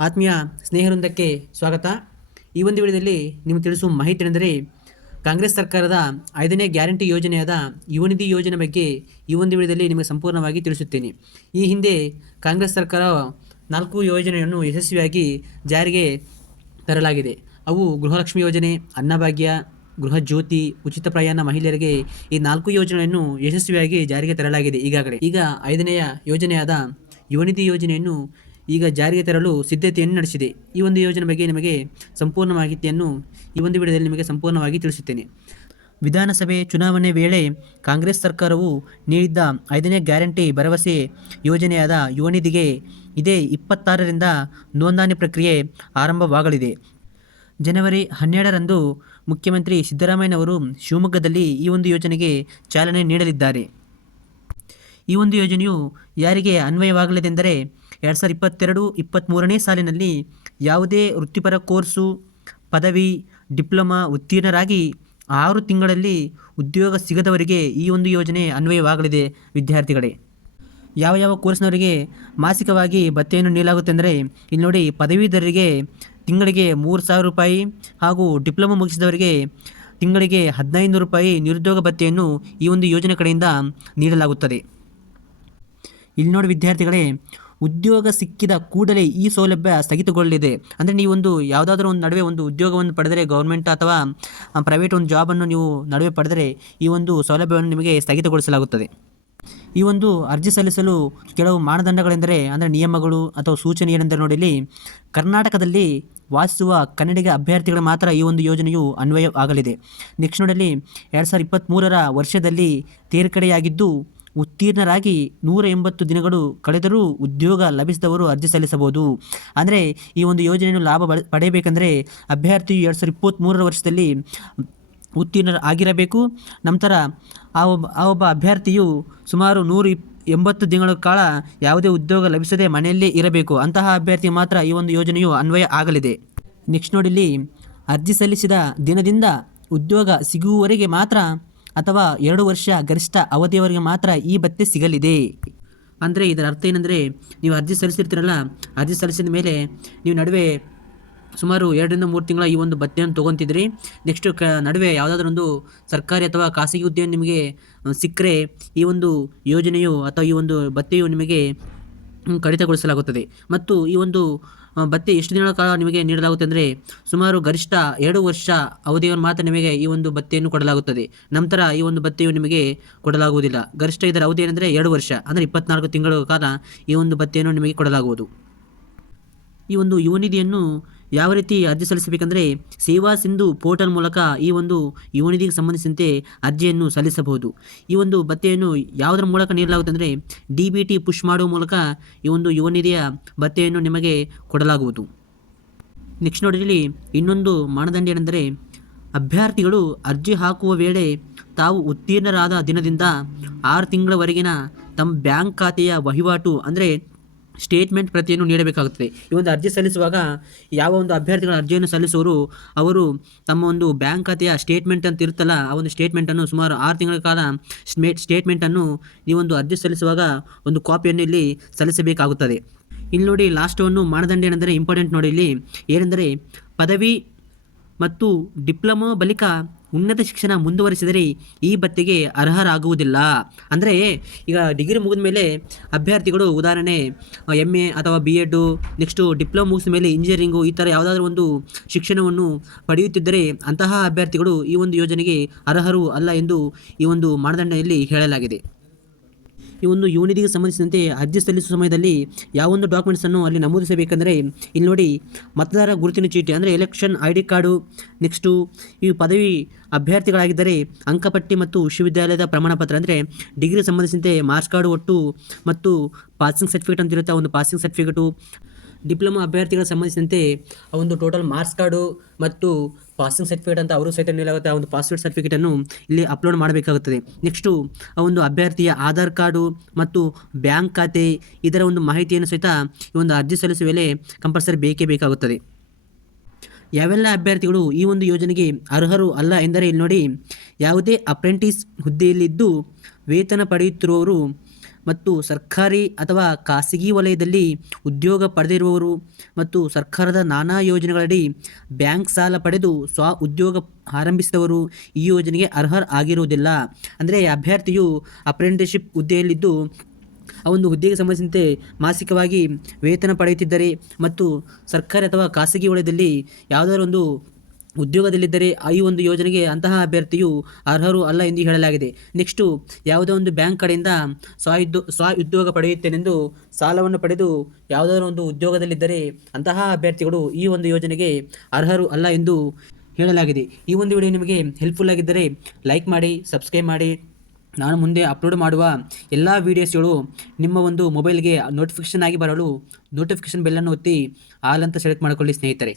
ಆತ್ಮೀಯ ಸ್ನೇಹವೃಂದಕ್ಕೆ ಸ್ವಾಗತ. ಈ ಒಂದು ವಿಡಿಯೋದಲ್ಲಿ ನಿಮಗೆ ತಿಳಿಸುವ ಮಾಹಿತಿ ಏನೆಂದರೆ ಕಾಂಗ್ರೆಸ್ ಸರ್ಕಾರದ ಐದನೇ ಗ್ಯಾರಂಟಿ ಯೋಜನೆಯಾದ ಯುವನಿಧಿ ಯೋಜನೆ ಬಗ್ಗೆ ಈ ಒಂದು ವಿಡಿಯೋದಲ್ಲಿ ನಿಮಗೆ ಸಂಪೂರ್ಣವಾಗಿ ತಿಳಿಸುತ್ತೇನೆ. ಈ ಹಿಂದೆ ಕಾಂಗ್ರೆಸ್ ಸರ್ಕಾರ ನಾಲ್ಕು ಯೋಜನೆಯನ್ನು ಯಶಸ್ವಿಯಾಗಿ ಜಾರಿಗೆ ತರಲಾಗಿದೆ. ಅವು ಗೃಹಲಕ್ಷ್ಮಿ ಯೋಜನೆ, ಅನ್ನಭಾಗ್ಯ ಗೃಹ ಜ್ಯೋತಿ ಉಚಿತ ಪ್ರಯಾಣ ಮಹಿಳೆಯರಿಗೆ ಈ ನಾಲ್ಕು ಯೋಜನೆಯನ್ನು ಯಶಸ್ವಿಯಾಗಿ ಜಾರಿಗೆ ತರಲಾಗಿದೆ ಈಗಾಗಲೇ. ಈಗ ಐದನೆಯ ಯೋಜನೆಯಾದ ಯುವನಿಧಿ ಯೋಜನೆಯನ್ನು ಈಗ ಜಾರಿಗೆ ತರಲು ಸಿದ್ಧತೆಯನ್ನು ನಡೆಸಿದೆ. ಈ ಒಂದು ಯೋಜನೆ ಬಗ್ಗೆ ನಿಮಗೆ ಸಂಪೂರ್ಣ ಮಾಹಿತಿಯನ್ನು ಈ ಒಂದು ವಿಡಿಯೋದಲ್ಲಿ ನಿಮಗೆ ಸಂಪೂರ್ಣವಾಗಿ ತಿಳಿಸುತ್ತೇನೆ. ವಿಧಾನಸಭೆ ಚುನಾವಣೆ ವೇಳೆ ಕಾಂಗ್ರೆಸ್ ಸರ್ಕಾರವು ನೀಡಿದ್ದ ಐದನೇ ಗ್ಯಾರಂಟಿ ಭರವಸೆ ಯೋಜನೆಯಾದ ಯುವನಿಧಿಗೆ ಇದೇ ಇಪ್ಪತ್ತಾರರಿಂದ ನೋಂದಣಿ ಪ್ರಕ್ರಿಯೆ ಆರಂಭವಾಗಲಿದೆ. ಜನವರಿ ಹನ್ನೆರಡರಂದು ಮುಖ್ಯಮಂತ್ರಿ ಸಿದ್ದರಾಮಯ್ಯನವರು ಶಿವಮೊಗ್ಗದಲ್ಲಿ ಈ ಒಂದು ಯೋಜನೆಗೆ ಚಾಲನೆ ನೀಡಲಿದ್ದಾರೆ. ಈ ಒಂದು ಯೋಜನೆಯು ಯಾರಿಗೆ ಅನ್ವಯವಾಗಲಿದೆಂದರೆ ಎರಡು ಸಾವಿರದ ಇಪ್ಪತ್ತೆರಡು ಇಪ್ಪತ್ತ್ಮೂರನೇ ಸಾಲಿನಲ್ಲಿ ಯಾವುದೇ ವೃತ್ತಿಪರ ಕೋರ್ಸು, ಪದವಿ, ಡಿಪ್ಲೊಮಾ ಉತ್ತೀರ್ಣರಾಗಿ ಆರು ತಿಂಗಳಲ್ಲಿ ಉದ್ಯೋಗ ಸಿಗದವರಿಗೆ ಈ ಒಂದು ಯೋಜನೆ ಅನ್ವಯವಾಗಲಿದೆ. ವಿದ್ಯಾರ್ಥಿಗಳೇ, ಯಾವ ಯಾವ ಕೋರ್ಸ್ನವರಿಗೆ ಮಾಸಿಕವಾಗಿ ಭತ್ಯೆಯನ್ನು ನೀಡಲಾಗುತ್ತೆ ಅಂದರೆ, ಇಲ್ಲಿ ನೋಡಿ ಪದವೀಧರರಿಗೆ ತಿಂಗಳಿಗೆ ಮೂರು ಸಾವಿರ ರೂಪಾಯಿ ಹಾಗೂ ಡಿಪ್ಲೊಮಾ ಮುಗಿಸಿದವರಿಗೆ ತಿಂಗಳಿಗೆ ಹದಿನೈದು ರೂಪಾಯಿ ನಿರುದ್ಯೋಗ ಭತ್ಯೆಯನ್ನು ಈ ಒಂದು ಯೋಜನೆ ಕಡೆಯಿಂದ ನೀಡಲಾಗುತ್ತದೆ. ಇಲ್ಲಿ ನೋಡಿ ವಿದ್ಯಾರ್ಥಿಗಳೇ ಉದ್ಯೋಗ ಸಿಕ್ಕಿದ ಕೂಡಲೇ ಈ ಸೌಲಭ್ಯ ಸ್ಥಗಿತಗೊಳ್ಳಲಿದೆ. ಅಂದರೆ ನೀವೊಂದು ಯಾವುದಾದ್ರೂ ಒಂದು ನಡುವೆ ಒಂದು ಉದ್ಯೋಗವನ್ನು ಪಡೆದರೆ ಗೌರ್ಮೆಂಟ್ ಅಥವಾ ಪ್ರೈವೇಟ್ ಒಂದು ಜಾಬನ್ನು ನೀವು ನಡುವೆ ಪಡೆದರೆ ಈ ಒಂದು ಸೌಲಭ್ಯವನ್ನು ನಿಮಗೆ ಸ್ಥಗಿತಗೊಳಿಸಲಾಗುತ್ತದೆ. ಈ ಒಂದು ಅರ್ಜಿ ಸಲ್ಲಿಸಲು ಕೆಲವು ಮಾನದಂಡಗಳೆಂದರೆ, ಅಂದರೆ ನಿಯಮಗಳು ಅಥವಾ ಸೂಚನೆ ಏನೆಂದರೆ ನೋಡಿಲಿ ಕರ್ನಾಟಕದಲ್ಲಿ ವಾಸಿಸುವ ಕನ್ನಡಿಗ ಅಭ್ಯರ್ಥಿಗಳು ಮಾತ್ರ ಈ ಒಂದು ಯೋಜನೆಯು ಅನ್ವಯ ಆಗಲಿದೆ ನೆಕ್ಸ್ಟ್ ನೋಡಲಿ ಎರಡು ಸಾವಿರದ ಇಪ್ಪತ್ತ್ಮೂರರ ವರ್ಷದಲ್ಲಿ ತೇರ್ಗಡೆಯಾಗಿದ್ದು ಉತ್ತೀರ್ಣರಾಗಿ ನೂರ ಎಂಬತ್ತು ದಿನಗಳು ಕಳೆದರೂ ಉದ್ಯೋಗ ಲಭಿಸಿದವರು ಅರ್ಜಿ ಸಲ್ಲಿಸಬಹುದು. ಅಂದರೆ ಈ ಒಂದು ಯೋಜನೆಯನ್ನು ಲಾಭ ಪಡೆಯಬೇಕೆಂದರೆ ಅಭ್ಯರ್ಥಿಯು ಎರಡು ಸಾವಿರದ ಇಪ್ಪತ್ತ್ಮೂರರ ವರ್ಷದಲ್ಲಿ ಉತ್ತೀರ್ಣ ಆಗಿರಬೇಕು. ನಂತರ ಆ ಒಬ್ಬ ಆ ಒಬ್ಬ ಅಭ್ಯರ್ಥಿಯು ಸುಮಾರು ನೂರು ಇಪ್, ಎಂಬತ್ತು ದಿನಗಳ ಕಾಲ ಯಾವುದೇ ಉದ್ಯೋಗ ಲಭಿಸದೆ ಮನೆಯಲ್ಲೇ ಇರಬೇಕು. ಅಂತಹ ಅಭ್ಯರ್ಥಿ ಮಾತ್ರ ಈ ಒಂದು ಯೋಜನೆಯು ಅನ್ವಯ ಆಗಲಿದೆ. ನೆಕ್ಸ್ಟ್ ನೋಡಿಲ್ಲಿ ಅರ್ಜಿ ಸಲ್ಲಿಸಿದ ದಿನದಿಂದ ಉದ್ಯೋಗ ಸಿಗುವವರೆಗೆ ಮಾತ್ರ ಅಥವಾ ಎರಡು ವರ್ಷ ಗರಿಷ್ಠ ಅವಧಿಯವರೆಗೆ ಮಾತ್ರ ಈ ಭತ್ಯೆ ಸಿಗಲಿದೆ. ಅಂದರೆ ಇದರ ಅರ್ಥ ಏನಂದರೆ, ನೀವು ಅರ್ಜಿ ಸಲ್ಲಿಸಿರ್ತೀರಲ್ಲ, ಅರ್ಜಿ ಸಲ್ಲಿಸಿದ ಮೇಲೆ ನೀವು ನಡುವೆ ಸುಮಾರು ಎರಡರಿಂದ ಮೂರು ತಿಂಗಳ ಈ ಒಂದು ಭತ್ಯೆಯನ್ನು ತೊಗೊತಿದ್ರಿ. ನೆಕ್ಸ್ಟ್ ಕ ನಡುವೆ ಯಾವುದಾದ್ರೂ ಒಂದು ಸರ್ಕಾರಿ ಅಥವಾ ಖಾಸಗಿ ಹುದ್ದೆಯನ್ನು ನಿಮಗೆ ಸಿಕ್ಕರೆ ಈ ಒಂದು ಯೋಜನೆಯು ಅಥವಾ ಈ ಒಂದು ಭತ್ಯೆಯು ನಿಮಗೆ ಕಡಿತಗೊಳಿಸಲಾಗುತ್ತದೆ. ಮತ್ತು ಈ ಒಂದು ಭತ್ಯೆ ಎಷ್ಟು ದಿನಗಳ ಕಾಲ ನಿಮಗೆ ನೀಡಲಾಗುತ್ತೆ ಅಂದರೆ ಸುಮಾರು ಗರಿಷ್ಠ ಎರಡು ವರ್ಷ ಅವಧಿಯನ್ನು ಮಾತ್ರ ನಿಮಗೆ ಈ ಒಂದು ಭತ್ಯೆಯನ್ನು ಕೊಡಲಾಗುತ್ತದೆ. ನಂತರ ಈ ಒಂದು ಭತ್ಯೆಯು ನಿಮಗೆ ಕೊಡಲಾಗುವುದಿಲ್ಲ. ಗರಿಷ್ಠ ಇದರ ಅವಧಿ ಏನೆಂದರೆ ಎರಡು ವರ್ಷ, ಅಂದರೆ ಇಪ್ಪತ್ನಾಲ್ಕು ತಿಂಗಳ ಕಾಲ ಈ ಒಂದು ಭತ್ಯೆಯನ್ನು ನಿಮಗೆ ಕೊಡಲಾಗುವುದು. ಈ ಒಂದು ಯುವನಿಧಿಯನ್ನು ಯಾವ ರೀತಿ ಅರ್ಜಿ ಸಲ್ಲಿಸಬೇಕಂದರೆ ಸೇವಾ ಸಿಂಧು ಪೋರ್ಟಲ್ ಮೂಲಕ ಈ ಒಂದು ಯುವನಿಧಿಗೆ ಸಂಬಂಧಿಸಿದಂತೆ ಅರ್ಜಿಯನ್ನು ಸಲ್ಲಿಸಬಹುದು. ಈ ಒಂದು ಭತ್ಯೆಯನ್ನು ಯಾವುದರ ಮೂಲಕ ನೀಡಲಾಗುತ್ತೆ ಅಂದರೆ ಡಿ ಬಿ ಟಿ ಪುಷ್ ಮಾಡುವ ಮೂಲಕ ಈ ಒಂದು ಯುವನಿಧಿಯ ಭತ್ತೆಯನ್ನು ನಿಮಗೆ ಕೊಡಲಾಗುವುದು. ನೆಕ್ಸ್ಟ್ ನೋಡಿ ಇಲ್ಲಿ ಇನ್ನೊಂದು ಮಾನದಂಡ ಏನೆಂದರೆ ಅಭ್ಯರ್ಥಿಗಳು ಅರ್ಜಿ ಹಾಕುವ ವೇಳೆ ತಾವು ಉತ್ತೀರ್ಣರಾದ ದಿನದಿಂದ ಆರು ತಿಂಗಳವರೆಗಿನ ತಮ್ಮ ಬ್ಯಾಂಕ್ ಖಾತೆಯ ವಹಿವಾಟು, ಅಂದರೆ ಸ್ಟೇಟ್ಮೆಂಟ್ ಪ್ರತಿಯನ್ನು ನೀಡಬೇಕಾಗುತ್ತದೆ. ಈ ಒಂದು ಅರ್ಜಿ ಸಲ್ಲಿಸುವಾಗ ಯಾವ ಒಂದು ಅಭ್ಯರ್ಥಿಗಳ ಅರ್ಜಿಯನ್ನು ಸಲ್ಲಿಸುವರು ಅವರು ತಮ್ಮ ಒಂದು ಬ್ಯಾಂಕ್ ಖಾತೆಯ ಸ್ಟೇಟ್ಮೆಂಟ್ ಅಂತ ಇರುತ್ತಲ್ಲ, ಆ ಒಂದು ಸ್ಟೇಟ್ಮೆಂಟನ್ನು ಸುಮಾರು ಆರು ತಿಂಗಳ ಕಾಲ ಸ್ಟೇಟ್ ಸ್ಟೇಟ್ಮೆಂಟನ್ನು ನೀವೊಂದು ಅರ್ಜಿ ಸಲ್ಲಿಸುವಾಗ ಒಂದು ಕಾಪಿಯನ್ನು ಇಲ್ಲಿ ಸಲ್ಲಿಸಬೇಕಾಗುತ್ತದೆ. ಇಲ್ಲಿ ನೋಡಿ ಲಾಸ್ಟ್ ಒಂದು ಮಾನದಂಡ ಏನೆಂದರೆ ಇಂಪಾರ್ಟೆಂಟ್ ನೋಡಿ ಇಲ್ಲಿ, ಏನೆಂದರೆ ಪದವಿ ಮತ್ತು ಡಿಪ್ಲೊಮೊ ಬಳಿಕ ಉನ್ನತ ಶಿಕ್ಷಣ ಮುಂದುವರಿಸಿದರೆ ಈ ಭತ್ಯೆಗೆ ಅರ್ಹರಾಗುವುದಿಲ್ಲ. ಅಂದರೆ ಈಗ ಡಿಗ್ರಿ ಮುಗಿದ ಮೇಲೆ ಅಭ್ಯರ್ಥಿಗಳು ಉದಾಹರಣೆ ಎಂ ಎ ಅಥವಾ ಬಿ ಎಡ್ಡು ನೆಕ್ಸ್ಟು ಡಿಪ್ಲೊಮೊ ಮುಗಿದ ಮೇಲೆ ಇಂಜಿನಿಯರಿಂಗು ಈ ಥರ ಯಾವುದಾದ್ರೂ ಒಂದು ಶಿಕ್ಷಣವನ್ನು ಪಡೆಯುತ್ತಿದ್ದರೆ ಅಂತಹ ಅಭ್ಯರ್ಥಿಗಳು ಈ ಒಂದು ಯೋಜನೆಗೆ ಅರ್ಹರು ಅಲ್ಲ ಎಂದು ಈ ಒಂದು ಮಾನದಂಡದಲ್ಲಿ ಹೇಳಲಾಗಿದೆ. ಈ ಒಂದು ಯುವನಿಧಿಗೆ ಸಂಬಂಧಿಸಿದಂತೆ ಅರ್ಜಿ ಸಲ್ಲಿಸುವ ಸಮಯದಲ್ಲಿ ಯಾವೊಂದು ಡಾಕ್ಯುಮೆಂಟ್ಸನ್ನು ಅಲ್ಲಿ ನಮೂದಿಸಬೇಕೆಂದರೆ, ಇಲ್ಲಿ ನೋಡಿ, ಮತದಾರ ಗುರುತಿನ ಚೀಟಿ, ಅಂದರೆ election I D card next ಈ ಪದವಿ ಅಭ್ಯರ್ಥಿಗಳಾಗಿದ್ದರೆ ಅಂಕಪಟ್ಟಿ ಮತ್ತು ವಿಶ್ವವಿದ್ಯಾಲಯದ ಪ್ರಮಾಣಪತ್ರ, ಅಂದರೆ ಡಿಗ್ರಿ ಸಂಬಂಧಿಸಿದಂತೆ ಮಾರ್ಕ್ಸ್ ಕಾರ್ಡ್ ಒಟ್ಟು ಮತ್ತು ಪಾಸಿಂಗ್ ಸರ್ಟಿಫಿಕೇಟ್ ಅಂತಿರುತ್ತೆ ಒಂದು ಪಾಸಿಂಗ್ ಸರ್ಟಿಫಿಕೇಟು ಡಿಪ್ಲೊಮಾ ಅಭ್ಯರ್ಥಿಗಳ ಸಂಬಂಧಿಸಿದಂತೆ ಆ ಒಂದು ಟೋಟಲ್ ಮಾರ್ಕ್ಸ್ ಕಾರ್ಡು ಮತ್ತು ಪಾಸಿಂಗ್ ಸರ್ಟಿಫಿಕೇಟ್ ಅಂತ ಅವರು ಸಹಿತ ನೀಡಲಾಗುತ್ತೆ. ಆ ಒಂದು ಪಾಸ್ಪೋರ್ಟ್ ಸರ್ಟಿಫಿಕೇಟನ್ನು ಇಲ್ಲಿ ಅಪ್ಲೋಡ್ ಮಾಡಬೇಕಾಗುತ್ತದೆ. ನೆಕ್ಸ್ಟು ಆ ಒಂದು ಅಭ್ಯರ್ಥಿಯ ಆಧಾರ್ ಕಾರ್ಡು ಮತ್ತು ಬ್ಯಾಂಕ್ ಖಾತೆ ಇದರ ಒಂದು ಮಾಹಿತಿಯನ್ನು ಸಹಿತ ಈ ಒಂದು ಅರ್ಜಿ ಸಲ್ಲಿಸುವ ವೇಳೆ ಕಂಪಲ್ಸರಿ ಬೇಕೇ ಬೇಕಾಗುತ್ತದೆ. ಯಾವೆಲ್ಲ ಅಭ್ಯರ್ಥಿಗಳು ಈ ಒಂದು ಯೋಜನೆಗೆ ಅರ್ಹರು ಅಲ್ಲ ಎಂದರೆ ಇಲ್ಲಿ ನೋಡಿ, ಯಾವುದೇ ಅಪ್ರೆಂಟಿಸ್ ಹುದ್ದೆಯಲ್ಲಿದ್ದು ವೇತನ ಪಡೆಯುತ್ತಿರುವವರು ಮತ್ತು ಸರ್ಕಾರಿ ಅಥವಾ ಖಾಸಗಿ ವಲಯದಲ್ಲಿ ಉದ್ಯೋಗ ಪಡೆದಿರುವವರು ಮತ್ತು ಸರ್ಕಾರದ ನಾನಾ ಯೋಜನೆಗಳಡಿ ಬ್ಯಾಂಕ್ ಸಾಲ ಪಡೆದು ಸ್ವ ಉದ್ಯೋಗ ಆರಂಭಿಸಿದವರು ಈ ಯೋಜನೆಗೆ ಅರ್ಹರ್ ಆಗಿರುವುದಿಲ್ಲ. ಅಂದರೆ ಅಭ್ಯರ್ಥಿಯು ಅಪ್ರೆಂಟಿಸ್ಶಿಪ್ ಹುದ್ದೆಯಲ್ಲಿದ್ದು ಆ ಒಂದು ಹುದ್ದೆಗೆ ಸಂಬಂಧಿಸಿದಂತೆ ಮಾಸಿಕವಾಗಿ ವೇತನ ಪಡೆಯುತ್ತಿದ್ದರೆ ಮತ್ತು ಸರ್ಕಾರಿ ಅಥವಾ ಖಾಸಗಿ ವಲಯದಲ್ಲಿ ಯಾವುದಾದ್ರು ಒಂದು ಉದ್ಯೋಗದಲ್ಲಿದ್ದರೆ ಈ ಒಂದು ಯೋಜನೆಗೆ ಅಂತಹ ಅಭ್ಯರ್ಥಿಯು ಅರ್ಹರು ಅಲ್ಲ ಎಂದು ಹೇಳಲಾಗಿದೆ. ನೆಕ್ಸ್ಟು ಯಾವುದೋ ಒಂದು ಬ್ಯಾಂಕ್ ಕಡೆಯಿಂದ ಸ್ವ ಉದ್ಯೋ ಸ್ವ ಉದ್ಯೋಗ ಪಡೆಯುತ್ತೇನೆಂದು ಸಾಲವನ್ನು ಪಡೆದು ಯಾವುದಾದ್ರೂ ಒಂದು ಉದ್ಯೋಗದಲ್ಲಿದ್ದರೆ ಅಂತಹ ಅಭ್ಯರ್ಥಿಗಳು ಈ ಒಂದು ಯೋಜನೆಗೆ ಅರ್ಹರು ಅಲ್ಲ ಎಂದು ಹೇಳಲಾಗಿದೆ. ಈ ಒಂದು ವಿಡಿಯೋ ನಿಮಗೆ ಹೆಲ್ಪ್ಫುಲ್ ಆಗಿದ್ದರೆ ಲೈಕ್ ಮಾಡಿ ಸಬ್ಸ್ಕ್ರೈಬ್ ಮಾಡಿ. ನಾನು ಮುಂದೆ ಅಪ್ಲೋಡ್ ಮಾಡುವ ಎಲ್ಲ ವೀಡಿಯೋಸ್ಗಳು ನಿಮ್ಮ ಒಂದು ಮೊಬೈಲ್ಗೆ ನೋಟಿಫಿಕೇಷನ್ ಆಗಿ ಬರಲು ನೋಟಿಫಿಕೇಷನ್ ಬೆಲ್ಲನ್ನು ಒತ್ತಿ ಆಲ್ ಸೆಲೆಕ್ಟ್ ಮಾಡಿಕೊಳ್ಳಿ ಸ್ನೇಹಿತರೆ.